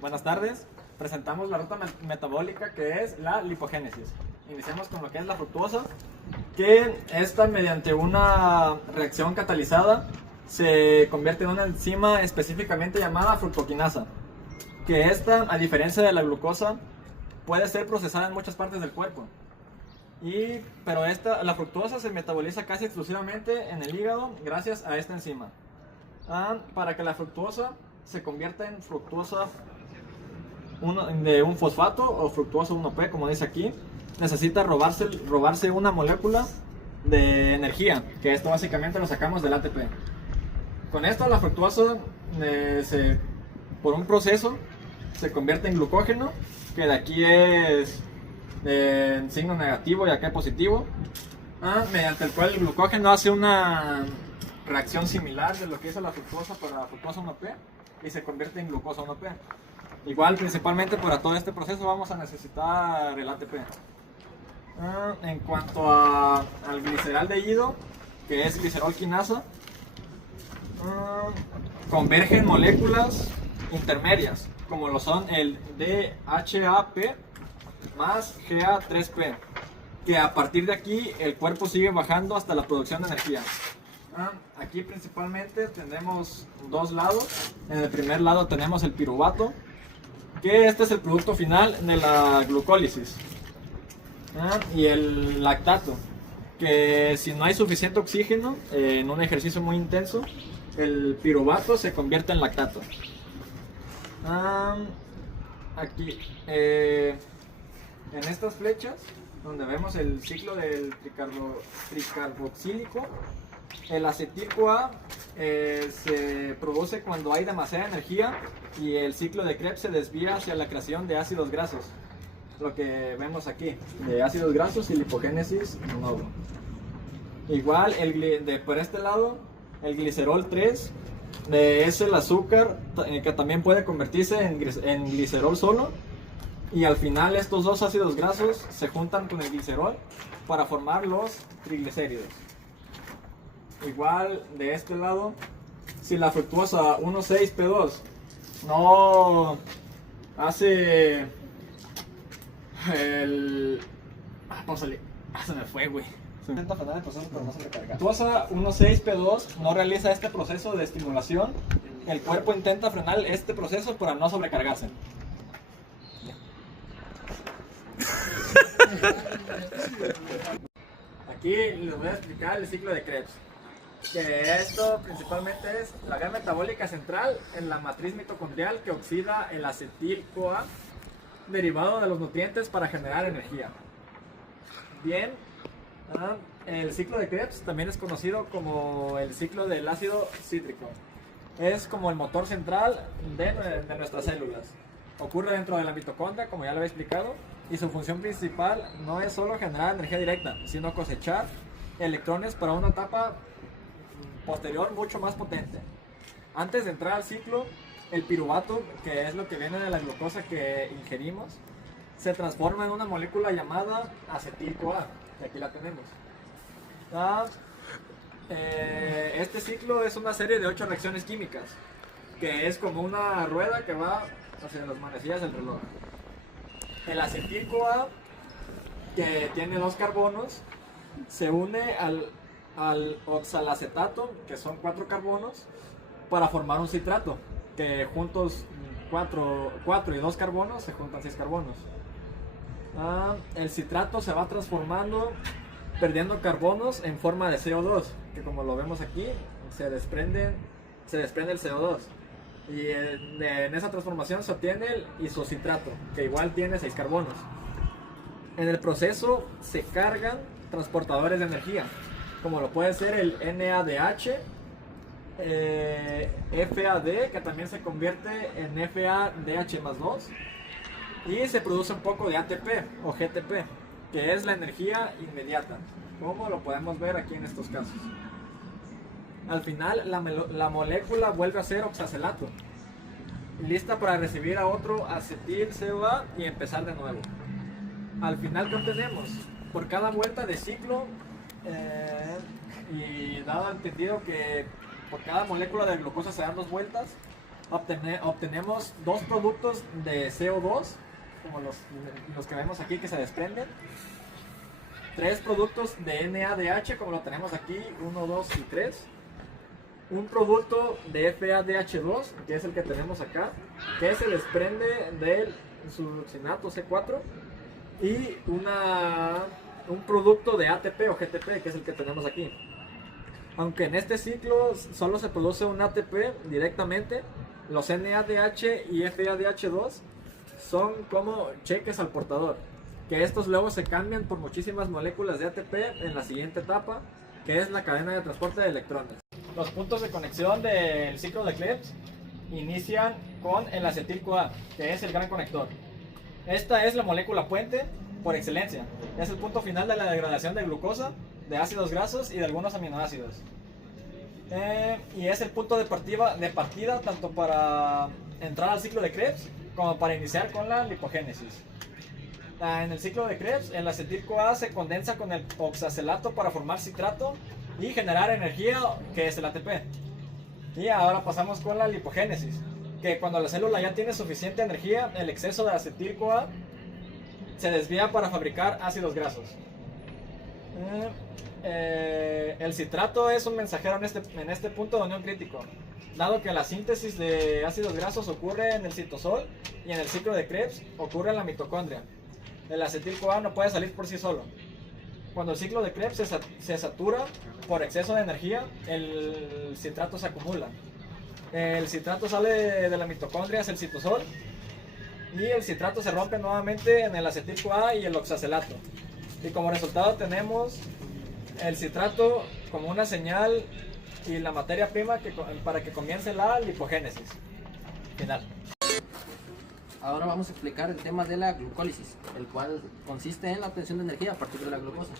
Buenas tardes. Presentamos la ruta metabólica que es la lipogénesis. Iniciamos con lo que es la fructuosa, que esta mediante una reacción catalizada se convierte en una enzima específicamente llamada fructoquinasa, que esta, a diferencia de la glucosa, puede ser procesada en muchas partes del cuerpo. Pero la fructosa se metaboliza casi exclusivamente en el hígado gracias a esta enzima. Para que la fructuosa se convierta en fructuosa de un fosfato o fructuosa 1P, como dice aquí, necesita robarse una molécula de energía, que esto básicamente lo sacamos del ATP. Con esto la fructuosa, por un proceso, se convierte en glucógeno, que de aquí es en signo negativo y acá positivo, mediante el cual el glucógeno hace una reacción similar de lo que hizo la fructosa para la fructosa 1P y se convierte en glucosa 1P. Igual, principalmente para todo este proceso vamos a necesitar el ATP. En cuanto al glicerol de IDO, que es glicerol quinasa, convergen moléculas intermedias, como lo son el DHAP más GA3P, que a partir de aquí el cuerpo sigue bajando hasta la producción de energía. Aquí principalmente tenemos dos lados. En el primer lado tenemos el piruvato, que este es el producto final de la glucólisis, y el lactato, que si no hay suficiente oxígeno en un ejercicio muy intenso, el piruvato se convierte en lactato. Aquí en estas flechas donde vemos el ciclo del tricarboxílico, el acetil-CoA se produce cuando hay demasiada energía y el ciclo de Krebs se desvía hacia la creación de ácidos grasos, lo que vemos aquí, de ácidos grasos y lipogénesis nodo. Igual por este lado, el glicerol 3 es el azúcar que también puede convertirse en glicerol solo, y al final estos dos ácidos grasos se juntan con el glicerol para formar los triglicéridos. Igual de este lado, si la fructuosa 1,6P2 no hace el... se me fue, güey. La fructuosa 1,6P2 no realiza este proceso de estimulación, el cuerpo intenta frenar este proceso para no sobrecargarse. Aquí les voy a explicar el ciclo de Krebs, que esto principalmente es la vía metabólica central en la matriz mitocondrial que oxida el acetil-CoA derivado de los nutrientes para generar energía. Bien, el ciclo de Krebs también es conocido como el ciclo del ácido cítrico. Es como el motor central de nuestras células. Ocurre dentro de la mitocondria, como ya lo había explicado, y su función principal no es solo generar energía directa, sino cosechar electrones para una etapa posterior mucho más potente. Antes de entrar al ciclo, el piruvato, que es lo que viene de la glucosa que ingerimos, se transforma en una molécula llamada acetil-CoA, que aquí la tenemos. Este ciclo es una serie de 8 reacciones químicas, que es como una rueda que va hacia las manecillas del reloj. El acetil-CoA, que tiene 2 carbonos, se une al oxalacetato, que son 4 carbonos, para formar un citrato, que juntos 4 y 2 carbonos se juntan 6 carbonos. El citrato se va transformando, perdiendo carbonos en forma de CO2, que como lo vemos aquí, se desprende el CO2. Y en esa transformación se obtiene el isocitrato, que igual tiene 6 carbonos. En el proceso se cargan transportadores de energía, como lo puede ser el NADH, FAD, que también se convierte en FADH+2, y se produce un poco de ATP o GTP, que es la energía inmediata, como lo podemos ver aquí en estos casos. Al final la molécula vuelve a ser oxacelato, lista para recibir a otro acetil-CoA y empezar de nuevo. Al final, ¿qué obtenemos? Por cada vuelta de ciclo, y dado entendido que por cada molécula de glucosa se dan 2 vueltas, obtenemos dos productos de CO2, como los que vemos aquí que se desprenden. Tres productos de NADH, como lo tenemos aquí, 1, 2 y 3. Un producto de FADH2, que es el que tenemos acá, que se desprende del succinato C4. Y un producto de ATP o GTP, que es el que tenemos aquí. Aunque en este ciclo solo se produce un ATP directamente, los NADH y FADH2 son como cheques al portador, que estos luego se cambian por muchísimas moléculas de ATP en la siguiente etapa, que es la cadena de transporte de electrones. Los puntos de conexión del ciclo de Krebs inician con el acetil-CoA, que es el gran conector. Esta es la molécula puente por excelencia. Es el punto final de la degradación de glucosa, de ácidos grasos y de algunos aminoácidos. Y es el punto de partida tanto para entrar al ciclo de Krebs como para iniciar con la lipogénesis. En el ciclo de Krebs, el acetil-CoA se condensa con el oxacelato para formar citrato y generar energía, que es el ATP. Y ahora pasamos con la lipogénesis, que cuando la célula ya tiene suficiente energía, el exceso de acetil-CoA se desvía para fabricar ácidos grasos. El citrato es un mensajero en este punto de unión crítico, dado que la síntesis de ácidos grasos ocurre en el citosol y en el ciclo de Krebs ocurre en la mitocondria. El acetil-CoA no puede salir por sí solo. Cuando el ciclo de Krebs se satura por exceso de energía, el citrato se acumula. El citrato sale de la mitocondria hacia el citosol y el citrato se rompe nuevamente en el acetil-CoA y el oxacelato. Y como resultado tenemos el citrato como una señal y la materia prima para que comience la lipogénesis final. Ahora vamos a explicar el tema de la glucólisis, el cual consiste en la obtención de energía a partir de la glucosa.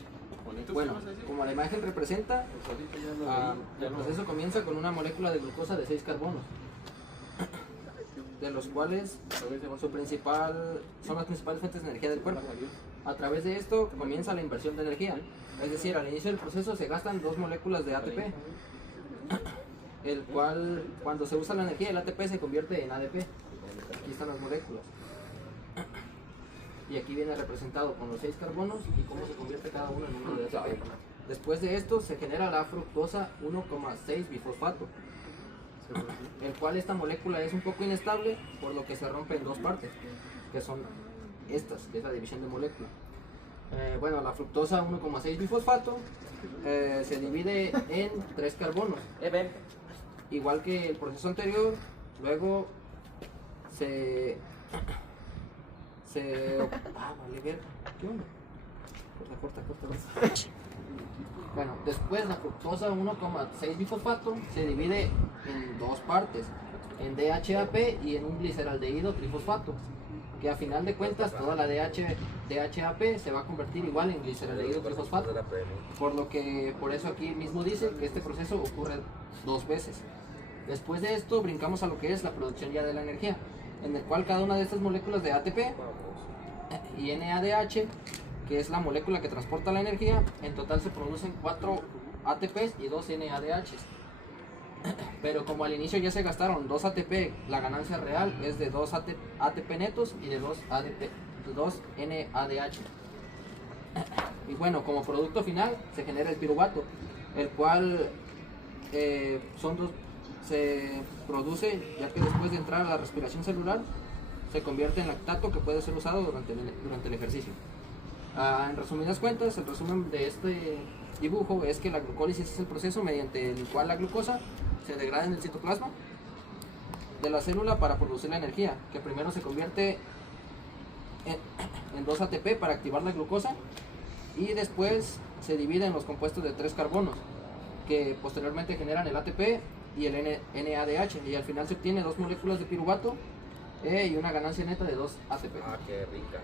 Bueno, como la imagen representa, el proceso comienza con una molécula de glucosa de 6 carbonos, de los cuales son las principales fuentes de energía del cuerpo. A través de esto comienza la inversión de energía, es decir, al inicio del proceso se gastan 2 moléculas de ATP, el cual cuando se usa la energía el ATP se convierte en ADP. Aquí están las moléculas. Y aquí viene representado con los 6 carbonos y cómo se convierte cada uno en uno de ATP. Después de esto se genera la fructosa 1,6 bifosfato, el cual esta molécula es un poco inestable, por lo que se rompe en 2 partes, que son estas, que es la división de molécula. Bueno, la fructosa 1,6 bifosfato se divide en 3 carbonos, igual que el proceso anterior. Luego vale ver, ¿qué onda? Corta. Bueno, después la fructosa 1,6 bifosfato se divide en 2 partes, en DHAP y en un gliceraldehído trifosfato, que a final de cuentas toda la DHAP se va a convertir igual en gliceraldehído trifosfato, por eso aquí mismo dice que este proceso ocurre 2 veces. Después de esto brincamos a lo que es la producción ya de la energía, en el cual cada una de estas moléculas de ATP y NADH, que es la molécula que transporta la energía, en total se producen 4 ATPs y 2 NADHs. Pero como al inicio ya se gastaron 2 ATP, la ganancia real es de 2 ATP netos y de 2 NADH. Y bueno, como producto final se genera el piruvato, el cual se produce ya que después de entrar a la respiración celular se convierte en lactato, que puede ser usado durante el ejercicio. En resumidas cuentas, el resumen de este dibujo es que la glucólisis es el proceso mediante el cual la glucosa se degrada en el citoplasma de la célula para producir la energía, que primero se convierte en 2 ATP para activar la glucosa y después se divide en los compuestos de 3 carbonos, que posteriormente generan el ATP y el NADH, y al final se obtiene 2 moléculas de piruvato y una ganancia neta de 2 ATP. Qué rica.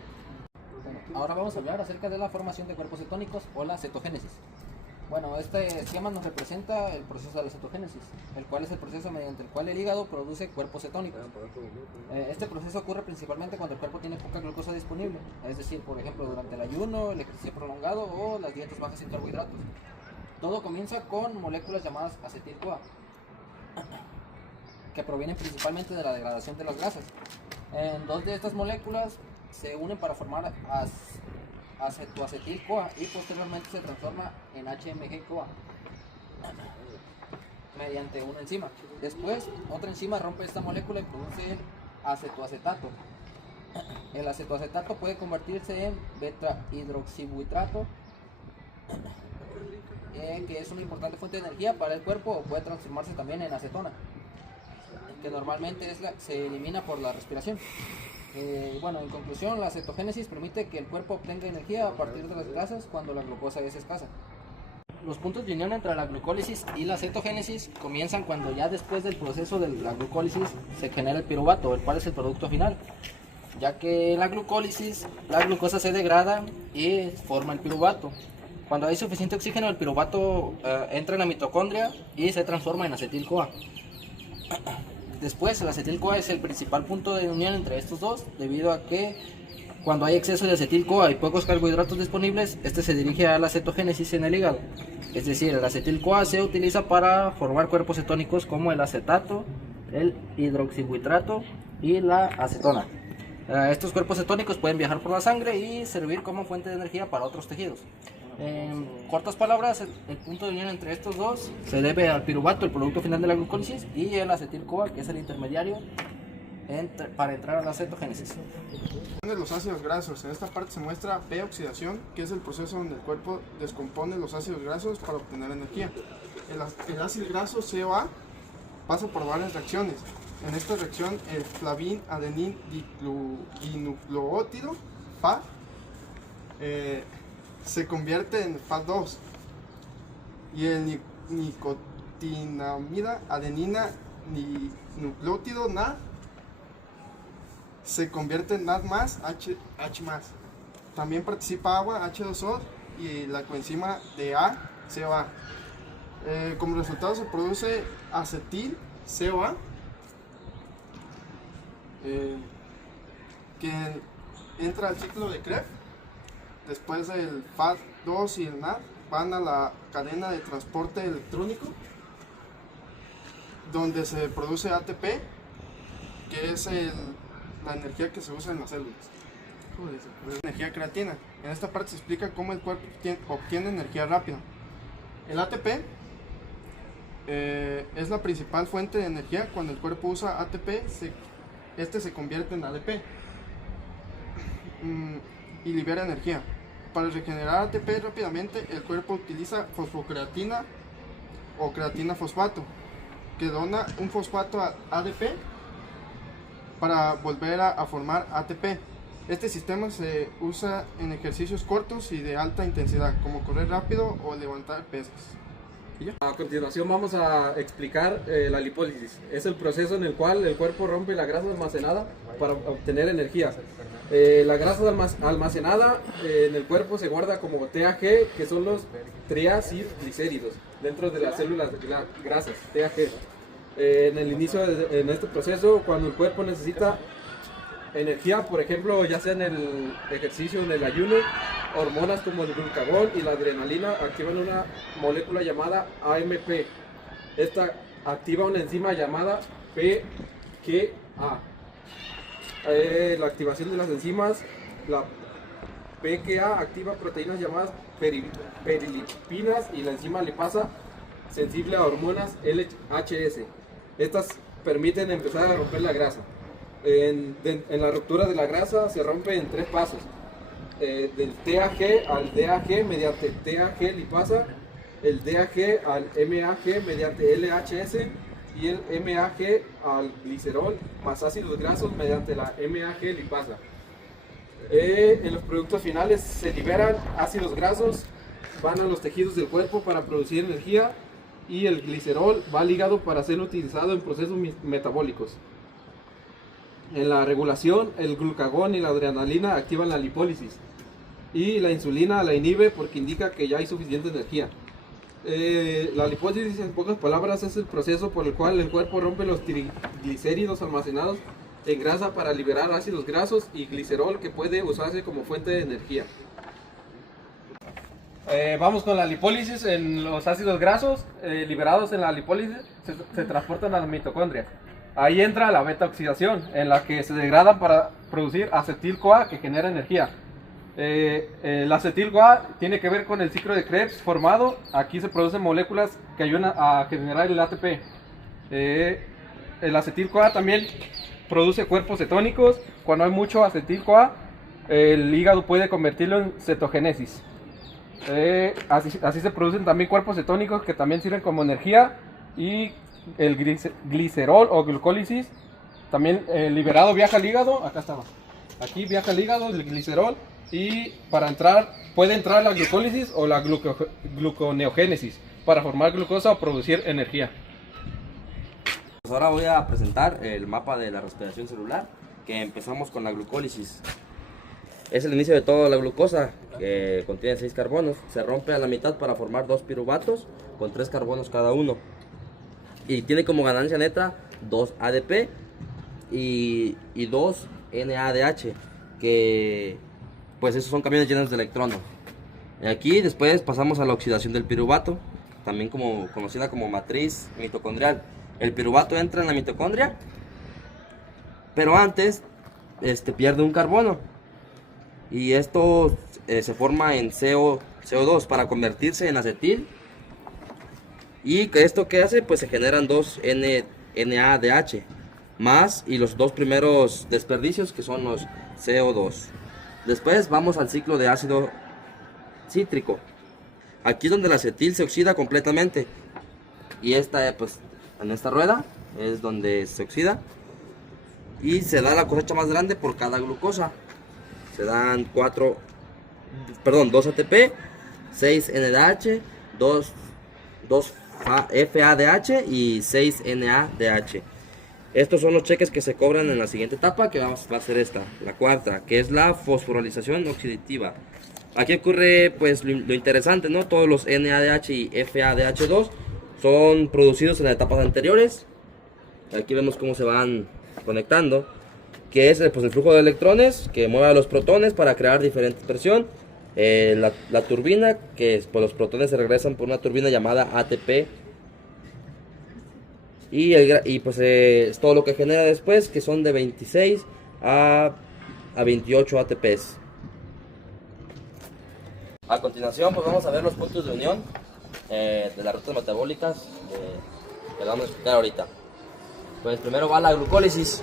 Ahora vamos a hablar acerca de la formación de cuerpos cetónicos o la cetogénesis. Bueno, este esquema nos representa el proceso de la cetogénesis, el cual es el proceso mediante el cual el hígado produce cuerpos cetónicos. Este proceso ocurre principalmente cuando el cuerpo tiene poca glucosa disponible, es decir, por ejemplo, durante el ayuno, el ejercicio prolongado o las dietas bajas en carbohidratos. Todo comienza con moléculas llamadas acetil-CoA, que provienen principalmente de la degradación de las grasas. En dos de estas moléculas se unen para formar acetoacetil-CoA y posteriormente se transforma en HMG-CoA mediante una enzima. Después, otra enzima rompe esta molécula y produce el acetoacetato. El acetoacetato puede convertirse en beta-hidroxibutrato, que es una importante fuente de energía para el cuerpo, o puede transformarse también en acetona, que normalmente se elimina por la respiración. Bueno, en conclusión, la cetogénesis permite que el cuerpo obtenga energía a partir de las grasas cuando la glucosa es escasa. Los puntos de unión entre la glucólisis y la cetogénesis comienzan cuando ya después del proceso de la glucólisis se genera el piruvato, el cual es el producto final, ya que en la glucólisis la glucosa se degrada y forma el piruvato. Cuando hay suficiente oxígeno, el piruvato entra en la mitocondria y se transforma en acetil-CoA. Después, el acetil-CoA es el principal punto de unión entre estos dos, debido a que cuando hay exceso de acetil-CoA y pocos carbohidratos disponibles, este se dirige a la cetogénesis en el hígado. Es decir, el acetil-CoA se utiliza para formar cuerpos cetónicos como el acetato, el hidroxibutrato y la acetona. Estos cuerpos cetónicos pueden viajar por la sangre y servir como fuente de energía para otros tejidos. En cortas palabras, el punto de unión entre estos dos se debe al piruvato, el producto final de la glucólisis, y el acetil-CoA, que es el intermediario para entrar a la cetogénesis. Los ácidos grasos. En esta parte se muestra P-oxidación, que es el proceso donde el cuerpo descompone los ácidos grasos para obtener energía. El ácido graso CoA pasa por varias reacciones. En esta reacción, el flavín adenín dinucleótido FA se convierte en FA2, y el nicotinamida adenina nucleótido NAD se convierte en NAD más H+. También participa agua, H2O, y la coenzima de CoA. Como resultado se produce acetil-CoA, que entra al ciclo de Krebs. Después el FAT2 y el NAD van a la cadena de transporte electrónico, donde se produce ATP, que es la energía que se usa en las células. Energía creatina. En esta parte se explica cómo el cuerpo obtiene energía rápida. El ATP es la principal fuente de energía. Cuando el cuerpo usa ATP, este se convierte en ADP y libera energía. Para regenerar ATP rápidamente, el cuerpo utiliza fosfocreatina o creatina fosfato, que dona un fosfato a ADP para volver a formar ATP. Este sistema se usa en ejercicios cortos y de alta intensidad, como correr rápido o levantar pesas. A continuación vamos a explicar la lipólisis. Es el proceso en el cual el cuerpo rompe la grasa almacenada para obtener energía. La grasa almacenada en el cuerpo se guarda como TAG, que son los triacilglicéridos dentro de las células grasas, TAG. En el inicio en este proceso, cuando el cuerpo necesita energía, por ejemplo, ya sea en el ejercicio, en el ayuno, hormonas como el glucagón y la adrenalina activan una molécula llamada AMP. Esta activa una enzima llamada PKA. La activación de las enzimas, la PKA activa proteínas llamadas perilipinas y la enzima lipasa sensible a hormonas LHS. Estas permiten empezar a romper la grasa. En la ruptura de la grasa se rompe en 3 pasos. Del TAG al DAG mediante TAG lipasa, el DAG al MAG mediante LHS y el MAG al glicerol más ácidos grasos mediante la MAG lipasa. En los productos finales se liberan ácidos grasos, van a los tejidos del cuerpo para producir energía, y el glicerol va al hígado para ser utilizado en procesos metabólicos. En la regulación, el glucagón y la adrenalina activan la lipólisis, y la insulina la inhibe porque indica que ya hay suficiente energía. La lipólisis, en pocas palabras, es el proceso por el cual el cuerpo rompe los triglicéridos almacenados en grasa para liberar ácidos grasos y glicerol, que puede usarse como fuente de energía. Vamos con la lipólisis. En los ácidos grasos liberados en la lipólisis se transportan a las mitocondrias. Ahí entra la beta oxidación, en la que se degradan para producir acetil-CoA que genera energía. El acetil-CoA tiene que ver con el ciclo de Krebs formado. Aquí se producen moléculas que ayudan a generar el ATP. El acetil-CoA también produce cuerpos cetónicos. Cuando hay mucho acetil-CoA, el hígado puede convertirlo en cetogénesis. Así se producen también cuerpos cetónicos que también sirven como energía. Y el glicerol o glucólisis también liberado viaja al hígado. Acá estaba. Aquí viaja al hígado el glicerol. Y para entrar, puede entrar la glucólisis o la gluconeogénesis para formar glucosa o producir energía. Pues ahora voy a presentar el mapa de la respiración celular, que empezamos con la glucólisis. Es el inicio de toda la glucosa, que contiene 6 carbonos. Se rompe a la mitad para formar 2 piruvatos con 3 carbonos cada uno. Y tiene como ganancia neta 2 ADP y 2 NADH, que pues esos son camiones llenos de electrones. Aquí después pasamos a la oxidación del piruvato, también conocida como matriz mitocondrial. El piruvato entra en la mitocondria, pero antes pierde un carbono. Y esto se forma en CO2 para convertirse en acetil. Y esto que hace, pues se generan 2 NADH más y los 2 primeros desperdicios, que son los CO2. Después vamos al ciclo de ácido cítrico. Aquí donde el acetil se oxida completamente. Y pues en esta rueda es donde se oxida. Y se da la cosecha más grande por cada glucosa. Se dan 2 ATP, 6 NADH, 2 FADH y 6 NADH. Estos son los cheques que se cobran en la siguiente etapa, que va a ser la cuarta, que es la fosforilización oxidativa. Aquí ocurre pues lo interesante, ¿no? Todos los NADH y FADH2 son producidos en las etapas anteriores. Aquí vemos cómo se van conectando, que es pues, el flujo de electrones que mueve a los protones para crear diferente presión. La turbina, que pues, los protones se regresan por una turbina llamada ATP. Y pues es todo lo que genera después, que son de 26 a 28 ATPs. A continuación pues vamos a ver los puntos de unión de las rutas metabólicas que vamos a explicar ahorita. Pues primero va la glucólisis,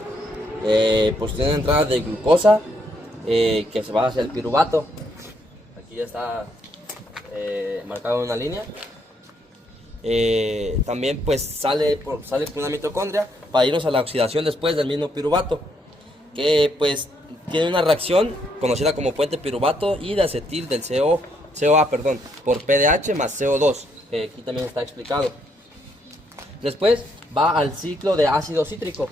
pues tiene entrada de glucosa que se va hacia el piruvato. Aquí ya está marcado una línea. También pues sale por una mitocondria para irnos a la oxidación después del mismo piruvato, que pues tiene una reacción conocida como puente piruvato y de acetil del CoA por PDH más CO2, que aquí también está explicado. Después va al ciclo de ácido cítrico,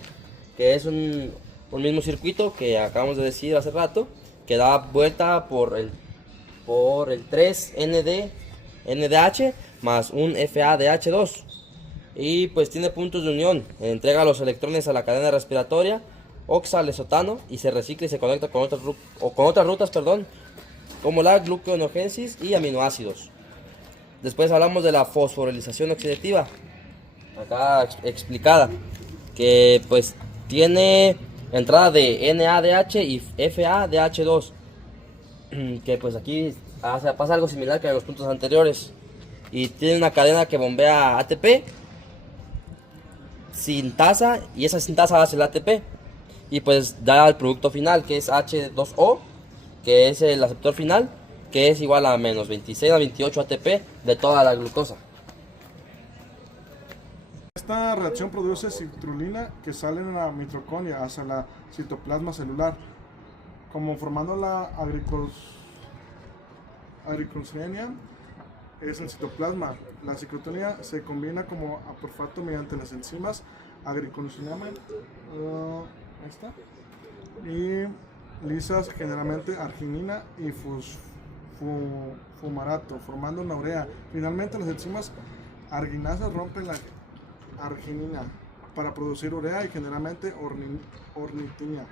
que es un mismo circuito que acabamos de decir hace rato, que da vuelta por el 3-NADH más un FADH2, y pues tiene puntos de unión. Entrega los electrones a la cadena respiratoria oxalesotano y se recicla y se conecta con otras rutas, como la gluconeogénesis y aminoácidos. Después hablamos de la fosforilización oxidativa, acá explicada, que pues tiene entrada de NADH y FADH2, que pues aquí pasa algo similar que en los puntos anteriores, y tiene una cadena que bombea ATP, sintasa, y esa sintasa hace el ATP y pues da el producto final, que es H2O, que es el aceptor final, que es igual a menos 26 a 28 ATP de toda la glucosa. Esta reacción produce citrulina que sale en la mitocondria hacia la citoplasma celular, como formando la agricosenia. Es el citoplasma. La ciclotonía se combina como aporfato mediante las enzimas agricosiniana y lisas, generalmente arginina y fumarato, formando una urea. Finalmente, las enzimas arginasas rompen la arginina para producir urea y generalmente ornitina,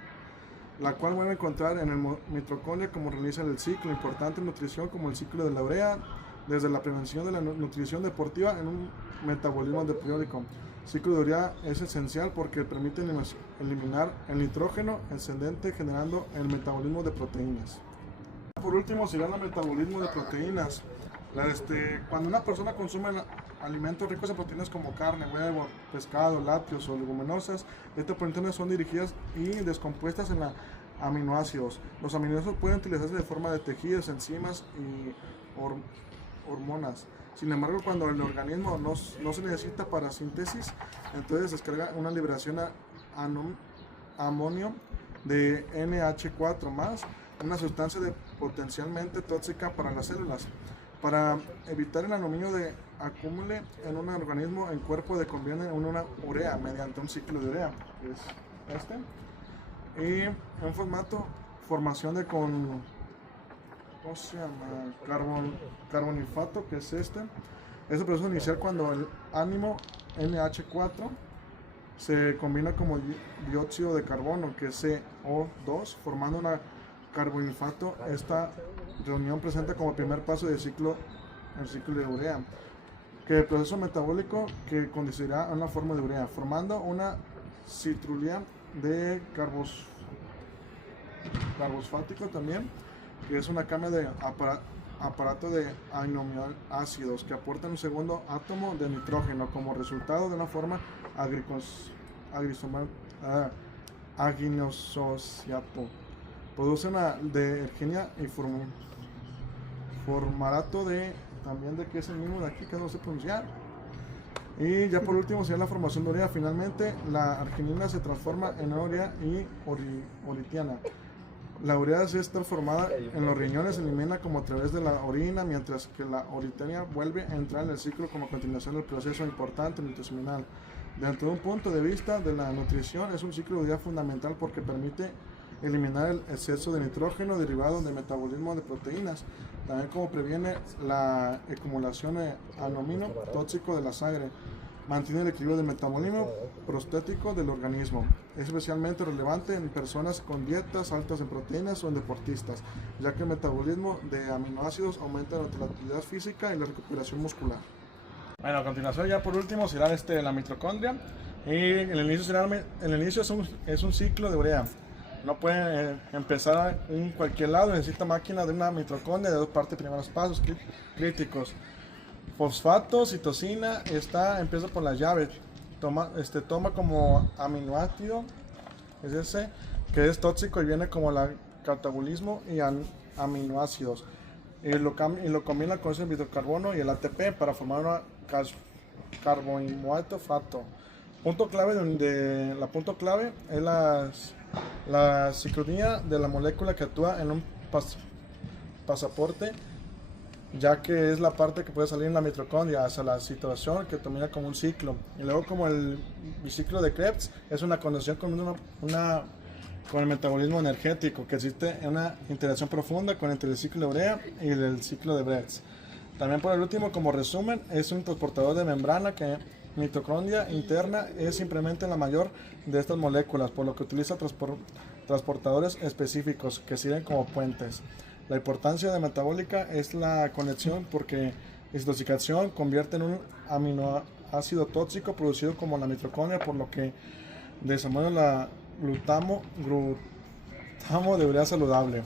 la cual vuelve a encontrar en el mitocondria como realiza el ciclo importante en nutrición, como el ciclo de la urea, desde la prevención de la nutrición deportiva en un metabolismo de periódico. ciclo de urea es esencial porque permite eliminar el nitrógeno excedente generando el metabolismo de proteínas. Por último sería el metabolismo de proteínas. Cuando una persona consume alimentos ricos en proteínas como carne, huevo, pescado, lácteos o leguminosas, estas proteínas son dirigidas y descompuestas en aminoácidos. Los aminoácidos pueden utilizarse de forma de tejidos, enzimas y hormonas. Sin embargo, cuando el organismo no se necesita para síntesis, entonces descarga una liberación amonio de NH4+, una sustancia potencialmente tóxica para las células. Para evitar el aluminio de acumule en un organismo, el cuerpo convierte en una urea mediante un ciclo de urea, que es y en formación de carbonifato, que es este proceso inicial cuando el ánomo NH4 se combina como dióxido de carbono, que es CO2, formando una carbonifato. Esta reunión presenta como primer paso del ciclo de urea, que el proceso metabólico que conducirá a una forma de urea, formando una citrulina de carbosfático también, que es una cama de aparato de aminoácidos que aportan un segundo átomo de nitrógeno como resultado de una forma agnosociato. Producen de ergenia y formarato también de que es el mismo de aquí que no sé pronunciar. Y ya por último sería la formación de urea. Finalmente la arginina se transforma en urea y oritiana. La urea debe estar formada en los riñones, se elimina como a través de la orina, mientras que la oritiana vuelve a entrar en el ciclo como continuación del proceso importante nutricional. Desde un punto de vista de la nutrición, es un ciclo de urea fundamental porque permite eliminar el exceso de nitrógeno derivado del metabolismo de proteínas, también como previene la acumulación de anomino tóxico de la sangre, mantiene el equilibrio del metabolismo prostético del organismo. Es especialmente relevante en personas con dietas altas en proteínas o en deportistas, ya que el metabolismo de aminoácidos aumenta durante la actividad física y la recuperación muscular. Bueno, a continuación ya por último será la mitocondria, y el inicio es un ciclo de urea. No puede empezar en cualquier lado, necesita máquina de una mitocondria de dos partes, primeros pasos críticos. Fosfato, citosina, empieza por la llave, toma como aminoácido, es ese, que es tóxico y viene como el catabolismo y aminoácidos. Y lo combina con ese hidrocarbono y el ATP para formar una carbohidrato fato. Punto clave es la ciclotonía de la molécula que actúa en un pasaporte, ya que es la parte que puede salir en la mitocondria hacia la citoasión, que termina como un ciclo. Y luego, como el biciclo de Krebs, es una condición con el metabolismo energético, que existe una interacción profunda entre el ciclo de urea y el ciclo de Krebs. También, por el último, como resumen, es un transportador de membrana que mitocondria interna es simplemente la mayor de estas moléculas, por lo que utiliza transportadores específicos que sirven como puentes. La importancia de metabólica es la conexión, porque intoxicación convierte en un aminoácido tóxico producido como la mitocondria, por lo que desarrolla la glutamo de urea saludable.